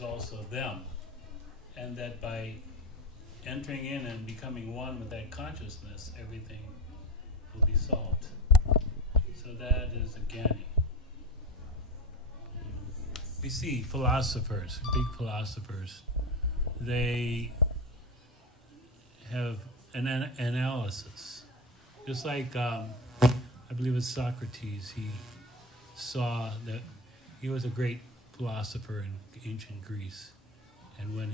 is also them, and that by entering in and becoming one with that consciousness, everything will be solved. So that is a Jnani. We see philosophers, big philosophers, they have an analysis. Just like, I believe it's Socrates, he saw that he was a great philosopher in ancient Greece. And when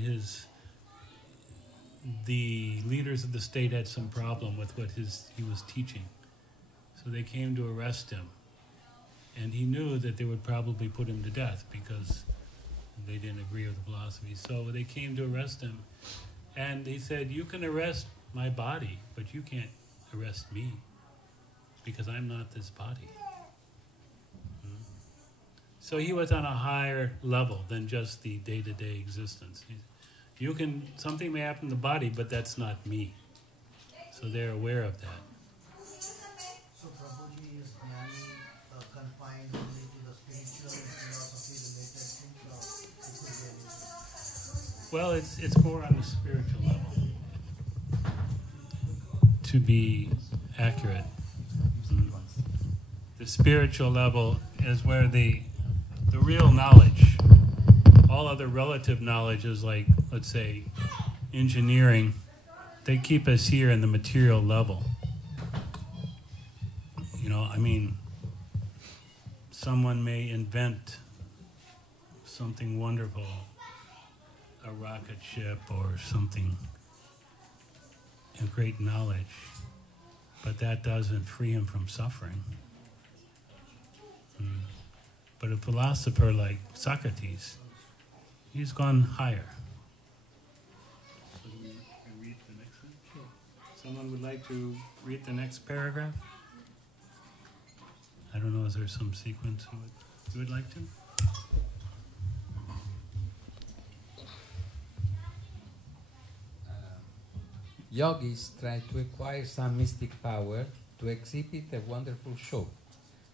the leaders of the state had some problem with what he was teaching, so they came to arrest him. And he knew that they would probably put him to death because they didn't agree with the philosophy. So they came to arrest him. And he said, you can arrest my body, but you can't arrest me because I'm not this body. So he was on a higher level than just the day-to-day existence. Something may happen to the body, but that's not me. So they're aware of that. So Prabhuji is Jnani confined only to the spiritual philosophy related things? Well, it's more on the spiritual level, to be accurate. The spiritual level is where the real knowledge, all other relative knowledge is like, let's say, engineering. They keep us here in the material level. Someone may invent something wonderful, a rocket ship or something, a great knowledge, but that doesn't free him from suffering. But a philosopher like Socrates, he's gone higher. So we can read the next one? Sure. Someone would like to read the next paragraph? I don't know, is there some sequence you would like to? Yogis try to acquire some mystic power to exhibit a wonderful show.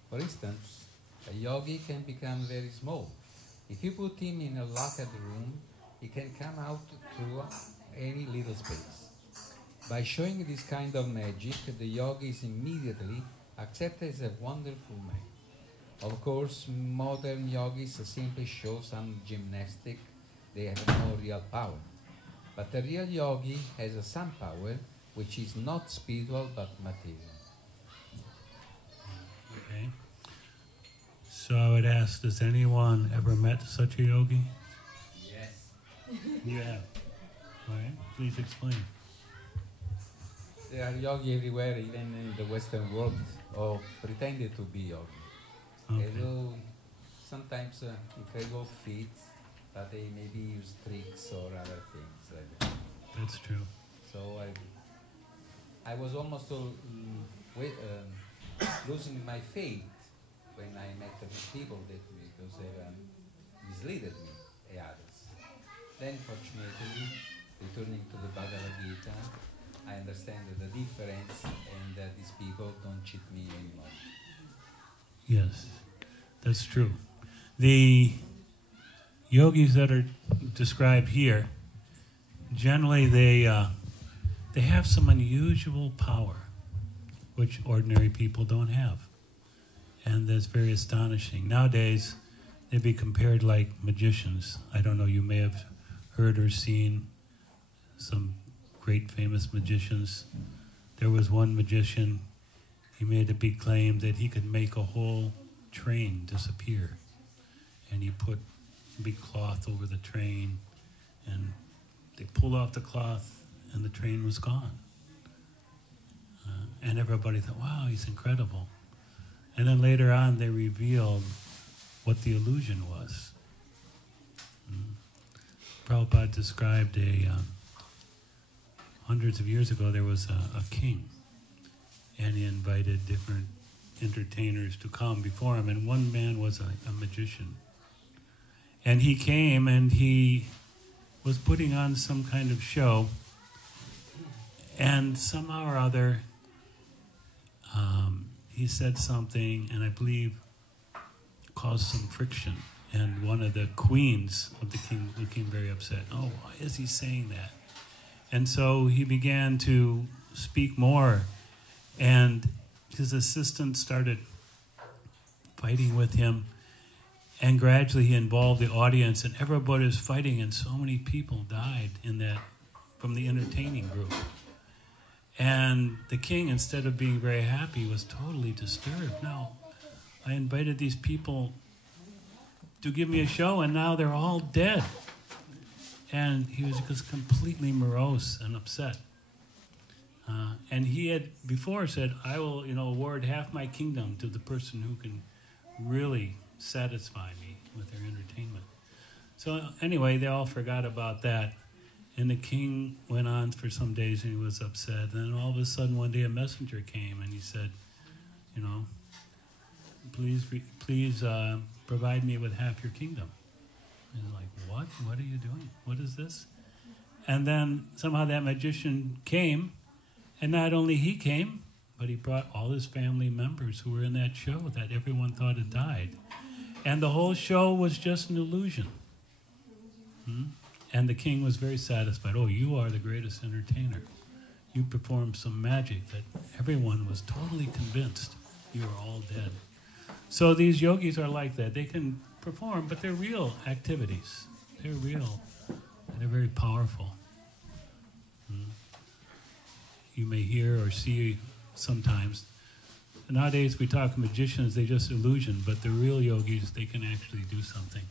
For instance, a yogi can become very small. If you put him in a locked room, he can come out through any little space. By showing this kind of magic, the yogi is immediately accepted as a wonderful man. Of course, modern yogis simply show some gymnastic, they have no real power. But the real yogi has some power, which is not spiritual but material. Okay. So I would ask, does anyone ever met such a yogi? Yes. You have. All right. Please explain. There are yogi everywhere, even in the Western world, or pretended to be yogi. Okay. They do sometimes incredible feats, but they maybe use tricks or other things like that. That's true. So I was almost losing my faith when I met these people because they misleaded me and others. Then, fortunately, returning to the Bhagavad Gita, I understand the difference and that these people don't cheat me anymore. Yes, that's true. The yogis that are described here, generally they have some unusual power, which ordinary people don't have. And that's very astonishing. Nowadays, they'd be compared like magicians. I don't know, you may have heard or seen some great famous magicians. There was one magician, he made a big claim that he could make a whole train disappear. And he put a big cloth over the train, and they pulled off the cloth, and the train was gone. And everybody thought, wow, he's incredible. And then later on, they revealed what the illusion was. Prabhupada described hundreds of years ago, there was a king, and he invited different entertainers to come before him, and one man was a magician. And he came, and he was putting on some kind of show, and somehow or other, he said something, and I believe caused some friction, And one of the queens of the king became very upset. Oh, why is he saying that? And so he began to speak more, and his assistant started fighting with him, and gradually he involved the audience, and everybody was fighting, and so many people died in that from the entertaining group. And the king, instead of being very happy, was totally disturbed. Now, I invited these people to give me a show, and now they're all dead. And he was just completely morose and upset. And he had before said, I will, award half my kingdom to the person who can really satisfy me with their entertainment. So anyway, they all forgot about that. And the king went on for some days, and he was upset. And then all of a sudden, one day, a messenger came, and he said, please provide me with half your kingdom. And he's like, what? What are you doing? What is this? And then somehow that magician came, and not only he came, but he brought all his family members who were in that show that everyone thought had died. And the whole show was just an illusion. And the king was very satisfied. Oh, you are the greatest entertainer. You performed some magic that everyone was totally convinced you are all dead. So these yogis are like that. They can perform, but they're real activities. They're real. And they're very powerful. You may hear or see sometimes. Nowadays we talk magicians, they just illusion, but the real yogis, they can actually do something.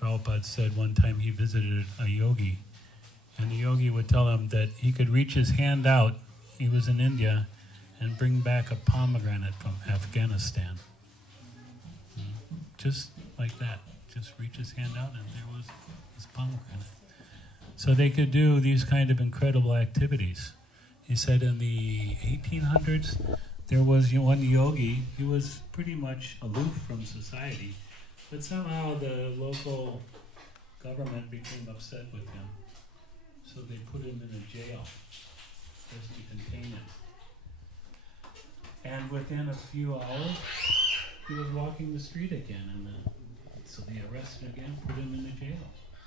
Prabhupada said one time he visited a yogi, and the yogi would tell him that he could reach his hand out, he was in India, and bring back a pomegranate from Afghanistan. Just like that. Just reach his hand out and there was his pomegranate. So they could do these kind of incredible activities. He said in the 1800s, there was one yogi, he was pretty much aloof from society, but somehow the local government became upset with him. So they put him in a jail just to contain him. And within a few hours, he was walking the street again. And so they arrested him again, put him in the jail.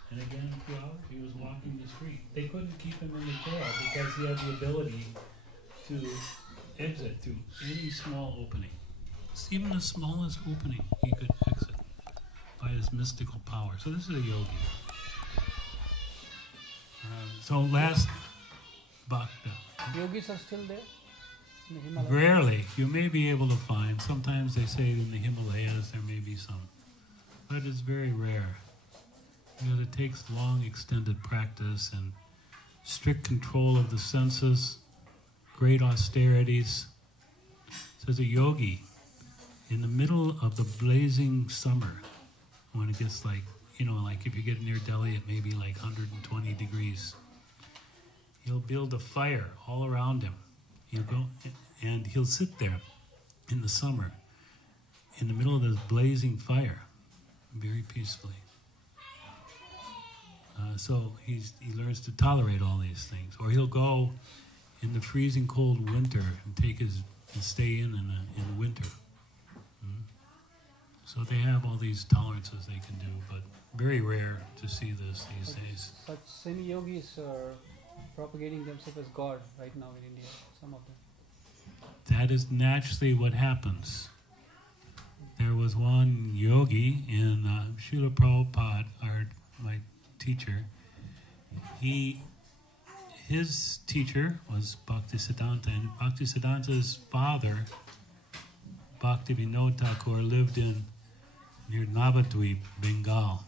And again, in a few hours, he was walking the street. They couldn't keep him in the jail because he had the ability to exit through any small opening. Even the smallest opening, he could exit by his mystical power. So this is a yogi. So last Bhakta. Yogis are still there in the Himalayas? Rarely. You may be able to find. Sometimes they say in the Himalayas there may be some. But it's very rare. Because it takes long extended practice and strict control of the senses, great austerities. So as a yogi, in the middle of the blazing summer, when it gets like if you get near Delhi, it may be like 120 degrees. He'll build a fire all around him. He'll go and he'll sit there in the summer, in the middle of this blazing fire, very peacefully. So he learns to tolerate all these things. Or he'll go in the freezing cold winter and stay in the winter. So they have all these tolerances they can do, but very rare to see this these days. Such semi-yogis are propagating themselves as God right now in India, some of them. That is naturally what happens. There was one yogi in Srila Prabhupada, my teacher. His teacher was Bhaktisiddhanta, and Bhaktisiddhanta's father, Bhakti Vinod Thakur, lived near Navadvip, Bengal,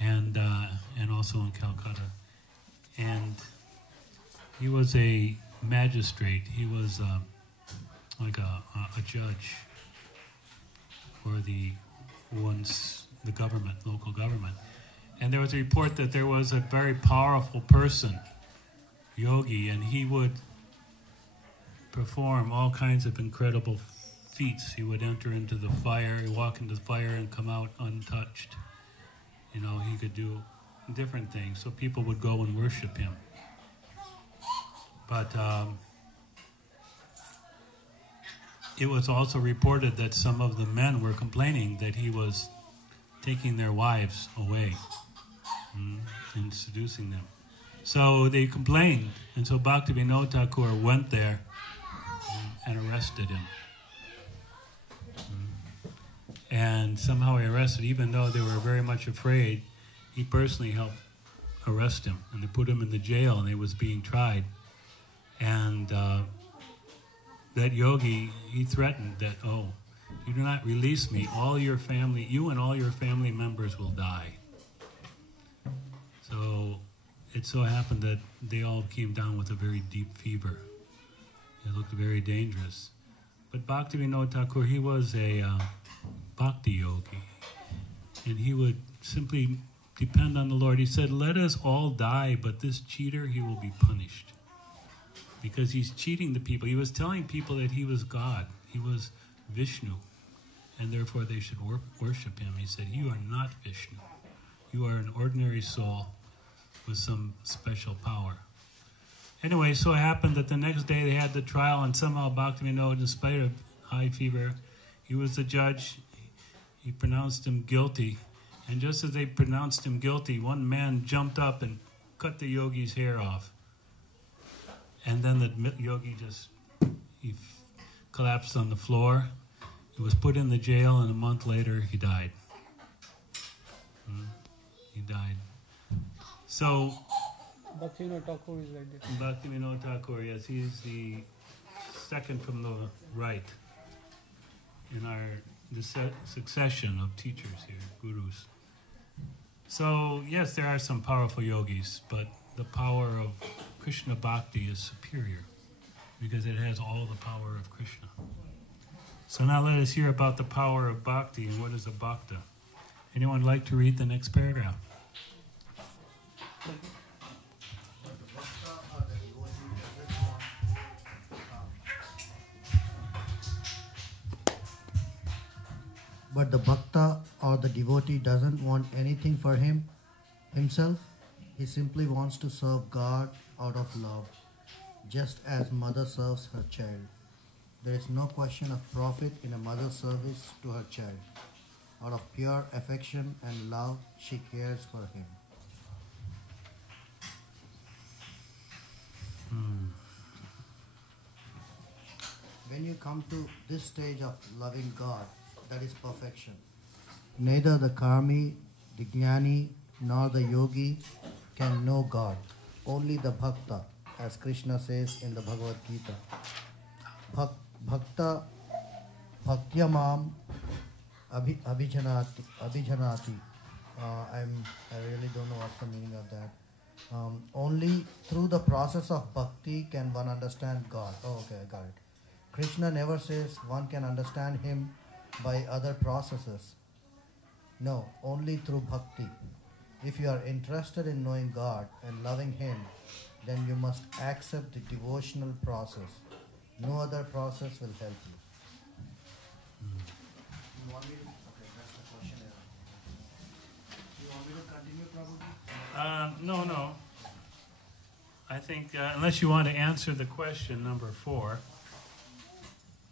and also in Calcutta. And he was a magistrate. He was like a judge for the government, local government. And there was a report that there was a very powerful person, yogi, and he would perform all kinds of incredible feats. He would enter into the fire, he'd walk into the fire and come out untouched. He could do different things, so people would go and worship him. But it was also reported that some of the men were complaining that he was taking their wives away and seducing them. So they complained, and so Bhaktivinoda Thakur went there and arrested him. And somehow he arrested, even though they were very much afraid, he personally helped arrest him. And they put him in the jail, and he was being tried. And that yogi, he threatened that, oh, if you do not release me, all your family, you and all your family members will die. So it so happened that they all came down with a very deep fever. It looked very dangerous. But Bhaktivinoda Thakur, he was a bhakti yogi. And he would simply depend on the Lord. He said, let us all die, but this cheater, he will be punished. Because he's cheating the people. He was telling people that he was God. He was Vishnu. And therefore they should worship him. He said, you are not Vishnu. You are an ordinary soul with some special power. Anyway, so it happened that the next day they had the trial, and somehow Bhaktivinoda, in spite of high fever, he was the judge. He pronounced him guilty. And just as they pronounced him guilty, one man jumped up and cut the yogi's hair off. And then the yogi he collapsed on the floor. He was put in the jail, and a month later he died. He died. So, Bhaktivinoda Thakur is like this. Bhaktivinoda Thakur, yes, he's the second from the right in the succession of teachers here, gurus. So, yes, there are some powerful yogis, but the power of Krishna Bhakti is superior because it has all the power of Krishna. So now let us hear about the power of Bhakti and what is a Bhakta. Anyone like to read the next paragraph? But the bhakta or the devotee doesn't want anything for himself. He simply wants to serve God out of love, just as mother serves her child. There is no question of profit in a mother's service to her child. Out of pure affection and love, she cares for him. When you come to this stage of loving God, that is perfection. Neither the Karmi, the Jnani, nor the Yogi can know God. Only the Bhakta, as Krishna says in the Bhagavad Gita. Bhakta bhaktyamam abhijanati. I really don't know what's the meaning of that. Only through the process of bhakti can one understand God. Oh, okay, I got it. Krishna never says one can understand him by other processes. No, only through bhakti. If you are interested in knowing God and loving him, then you must accept the devotional process. No other process will help you. You want me to? Okay, that's the question. You want me to continue, Prabhuji? No. I think, unless you want to answer the question number 4,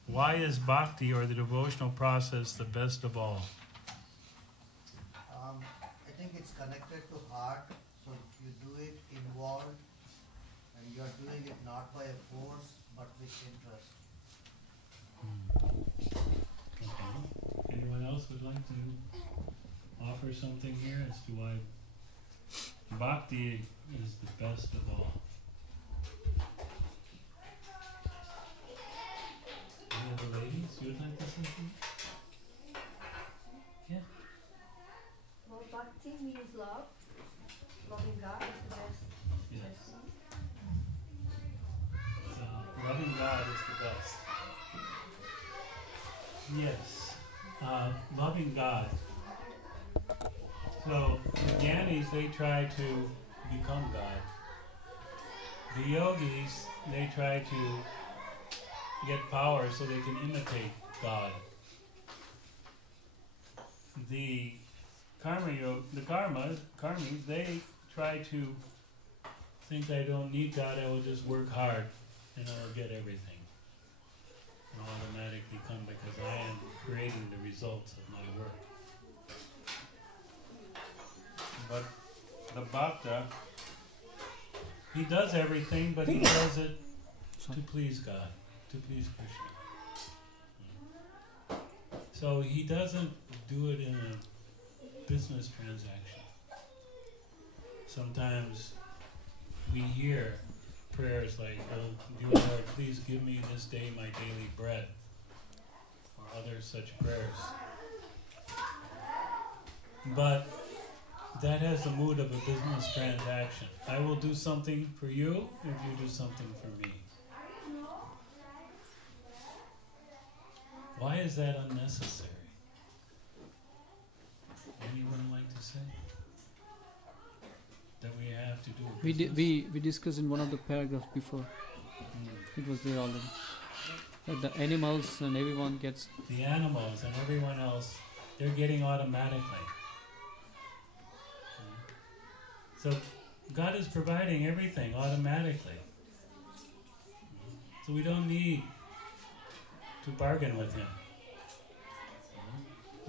why is bhakti, or the devotional process, the best of all? I think it's connected to heart, so you do it involved, and you are doing it not by a force, but with interest. Okay. Anyone else would like to offer something here as to why bhakti is the best of all? Any of the ladies you would like to say something? Yeah. Well, bhakti means love. Loving God is the best. Yes. So, loving God is the best. Yes. Loving God. So, the Jnanis, they try to become God. The yogis, they try to get power so they can imitate God. The karmis, they try to think I don't need God, I will just work hard and I will get everything. And automatically come because I am creating the results of my work. But the Bhakta, he does everything, but he does it to please God, to please Krishna. So he doesn't do it in a business transaction. Sometimes we hear prayers like, "Oh, dear Lord, please give me this day my daily bread," or other such prayers. But that has the mood of a business transaction. I will do something for you if you do something for me. Why is that unnecessary? Anyone like to say? That we have to do a business? We discussed in one of the paragraphs before. It was there already. That the animals and everyone gets. The animals and everyone else, they're getting automatically. So God is providing everything automatically. So we don't need to bargain with Him.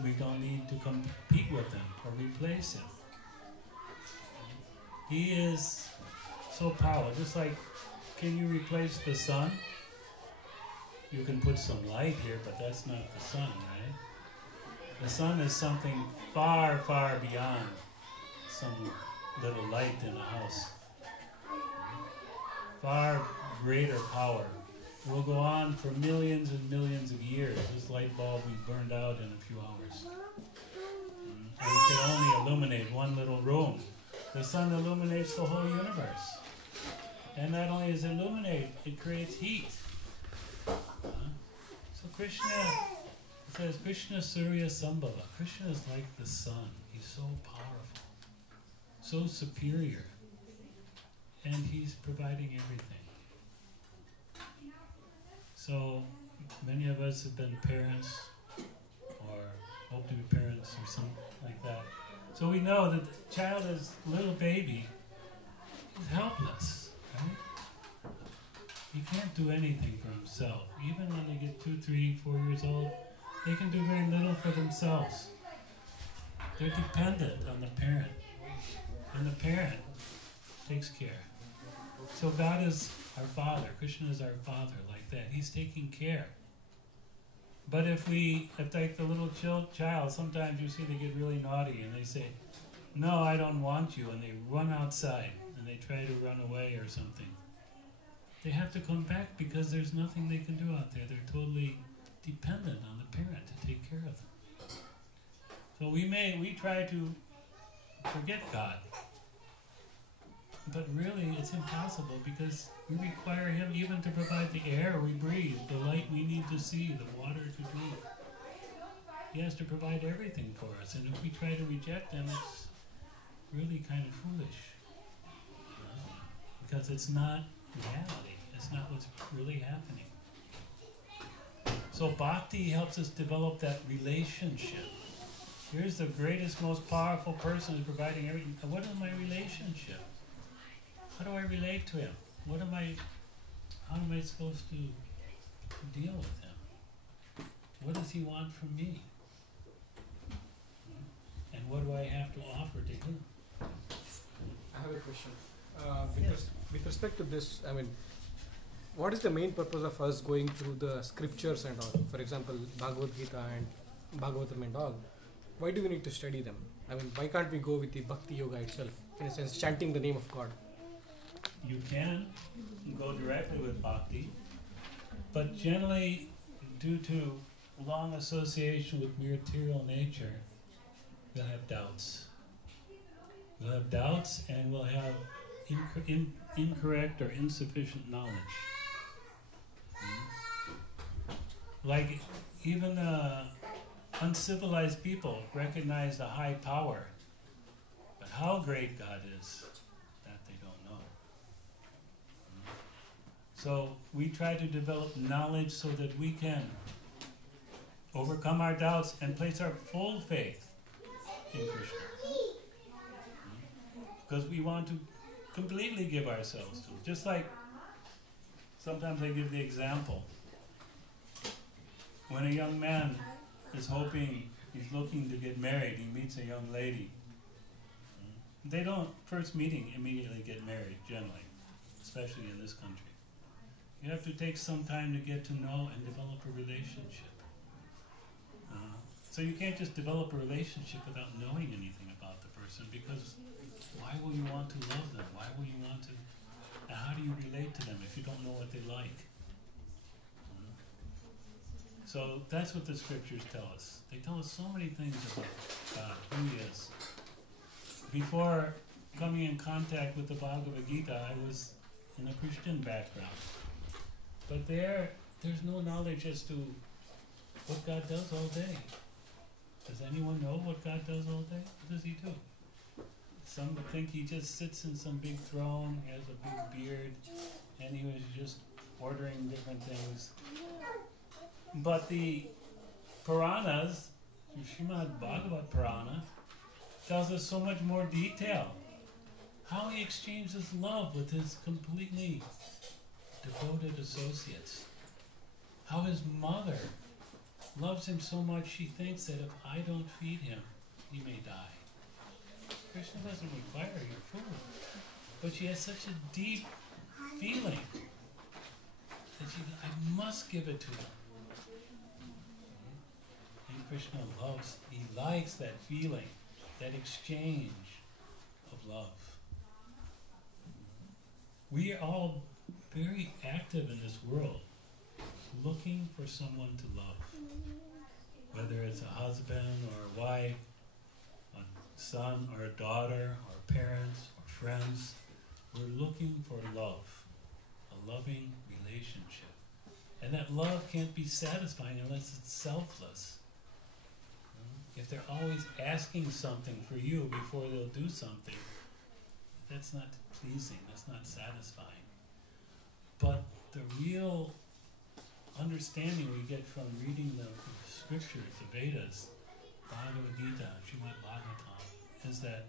We don't need to compete with Him or replace Him. He is so powerful. Just like, can you replace the sun? You can put some light here, but that's not the sun, right? The sun is something far, far beyond some little light in a house. Far greater power. It will go on for millions and millions of years. This light bulb we burned out in a few hours. And we can only illuminate one little room. The sun illuminates the whole universe. And not only does it illuminate, it creates heat. So Krishna says, Krishna Surya Sambhava. Krishna is like the sun. He's so powerful, so superior. And He's providing everything. So many of us have been parents or hope to be parents or something like that. So we know that the child is little baby is helpless, right? He can't do anything for himself. Even when they get 2, 3, 4 years old, they can do very little for themselves. They're dependent on the parent. And the parent takes care. So God is our Father. Krishna is our Father like that. He's taking care. But if like the little child, sometimes you see they get really naughty and they say, "No, I don't want you," and they run outside and they try to run away or something. They have to come back because there's nothing they can do out there. They're totally dependent on the parent to take care of them. So we try to forget God. But really, it's impossible because we require Him even to provide the air we breathe, the light we need to see, the water to drink. He has to provide everything for us, and if we try to reject Him, it's really kind of foolish. Because it's not reality. It's not what's really happening. So Bhakti helps us develop that relationship. Here's the greatest, most powerful person who's providing everything. What is my relationship? How do I relate to Him? How am I supposed to deal with Him? What does He want from me? And what do I have to offer to Him? I have a question. With respect to this, what is the main purpose of us going through the scriptures and all? For example, Bhagavad Gita and Bhagavatam and all. Why do we need to study them? Why can't we go with the Bhakti Yoga itself? In a sense, chanting the name of God. You can go directly with Bhakti, but generally, due to long association with material nature, we'll have doubts. We'll have doubts and we'll have incorrect or insufficient knowledge. Like even uncivilized people recognize the high power, but how great God is, that they don't know. So we try to develop knowledge so that we can overcome our doubts and place our full faith in Krishna. Because we want to completely give ourselves to Him. Just like sometimes I give the example. When a young man is looking to get married, he meets a young lady. they don't, first meeting, immediately get married, generally, especially in this country. You have to take some time to get to know and develop a relationship. So you can't just develop a relationship without knowing anything about the person, because why will you want to love them? Why will you want to, and how do you relate to them if you don't know what they like? So that's what the scriptures tell us. They tell us so many things about God, who He is. Before coming in contact with the Bhagavad Gita, I was in a Christian background. But there's no knowledge as to what God does all day. Does anyone know what God does all day? What does He do? Some think He just sits in some big throne, He has a big beard, and He was just ordering different things. But the Puranas, the Srimad Bhagavad Purana, tells us so much more detail. How He exchanges love with His completely devoted associates. How His mother loves Him so much she thinks that if I don't feed Him, He may die. Krishna doesn't require your food, but she has such a deep feeling that I must give it to Him. And Krishna He likes that feeling, that exchange of love. We are all very active in this world, looking for someone to love. Whether it's a husband or a wife, a son or a daughter, or parents or friends, we're looking for love, a loving relationship. And that love can't be satisfying unless it's selfless. If they're always asking something for you before they'll do something, that's not pleasing, that's not satisfying. But the real understanding we get from reading the scriptures, the Vedas, Bhagavad Gita, Srimad Bhagavatam, is that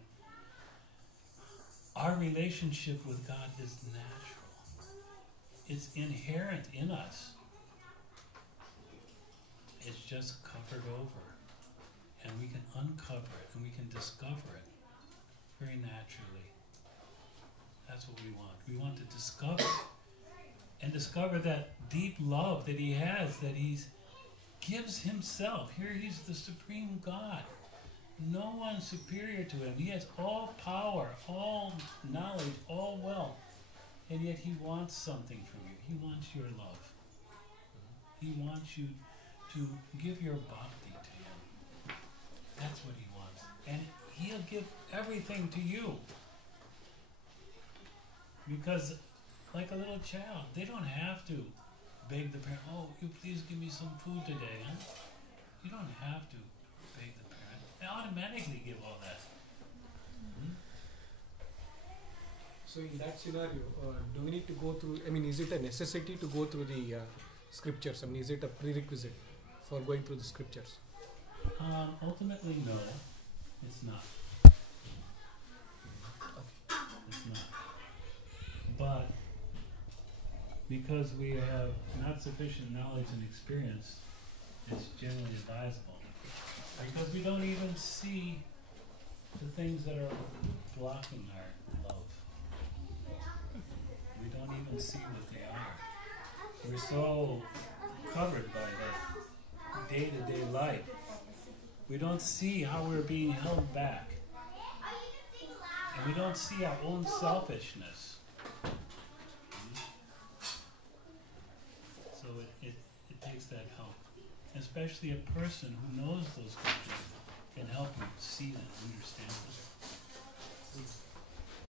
our relationship with God is natural. It's inherent in us. It's just covered over. And we can uncover it and we can discover it very naturally. That's what we want. We want to discover and discover that deep love that He has, that He gives Himself. Here He's the supreme God. No one superior to Him. He has all power, all knowledge, all wealth. And yet He wants something from you. He wants your love. He wants you to give your bhakti to Him. That's what He wants. And He'll give everything to you. Because like a little child, they don't have to beg the parent, oh, you please give me some food today, huh? You don't have to beg the parent. They automatically give all that. So in that scenario, do we need to go through, is it a necessity to go through the scriptures? Is it a prerequisite for going through the scriptures? Ultimately, no, it's not. It's not. But because we have not sufficient knowledge and experience, it's generally advisable. Because we don't even see the things that are blocking our love. We don't even see what they are. We're so covered by that day-to-day life. We don't see how we're being held back. And we don't see our own selfishness. So it takes that help. Especially a person who knows those scriptures can help you see them, understand them.